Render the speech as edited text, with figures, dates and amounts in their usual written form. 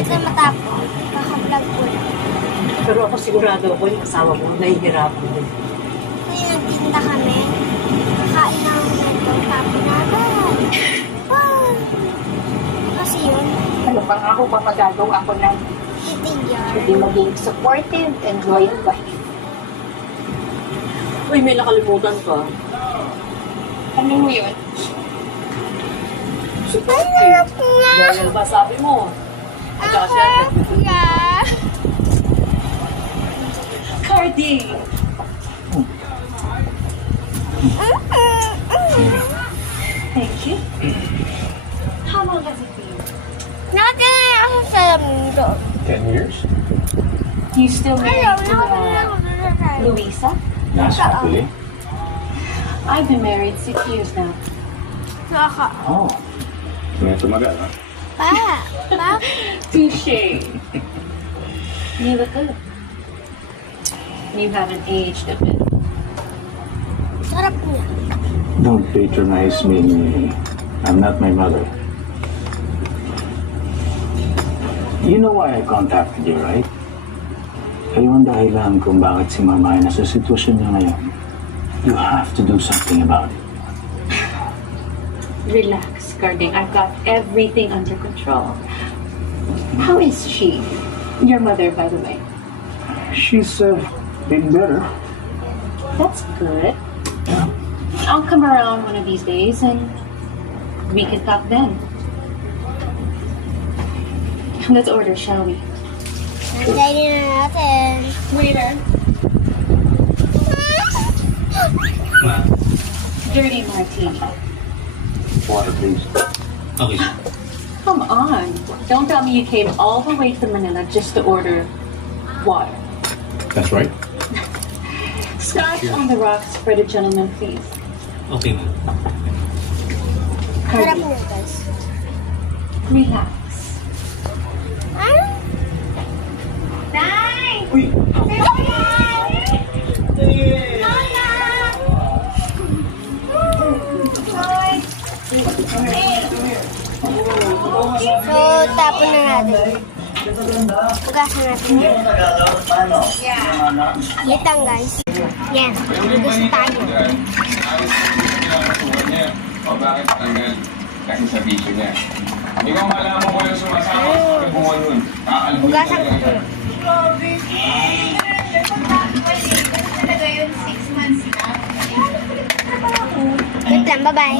ito matapos. Kaka-vlog ko lang. Pero ako sigurado ako yung asawa mo, nahihirapan din. Kasi nagtinda kami. Kakain na ako nito. Tapos na agad. Wow! Kasi yun, Ano pang ako, papagagawa ako ng titigyan. hindi maging supportive and loyal wife. Uy, may nakalimutan ka. Ano mo yun? Ay, harap nga! Dahil ba sabi mo? At saka siya, Harap nga! Cardi! Thank you. How long has it been? Nakatingin ako sa mundo. 10 years? You still married Ayaw, to nakatingin ako sa Luisa? Last happily? I've been married 6 years now. Naka. Oh. May tumagal, ha? Pa! Pa! Touche. You look good. You haven't aged a bit. Sarap niya. Don't patronize me. I'm not my mother. You know why I contacted you, right? Kayo ang dahilan kung bakit si Mama ay nasa sitwasyon niya ngayon. You have to do something about it. Relax, Carding. I've got everything under control. How is she? Your mother, by the way. She's been better. That's good. I'll come around one of these days and we can talk then. Let's order, shall we? Nandiyan na natin. Waiter. Dirty martini. Water, please. Okay. Come on. Don't tell me you came all the way to Manila just to order water. That's right. Scotch on the rocks for the gentleman, please. Okay, ma'am. Sarap Cardi, niya, guys. relax. Ah? Uy! So, tapon na natin. Pugasan natin yan. Wait lang, guys. Yan. Pugas tayo. O bakit tanggal? Kasi sa video niya. Hindi ko malaman ko yung sumasama sa kagubungan nun. Kakalbuhin Pugasan ko talaga. to. Wait lang, bye-bye.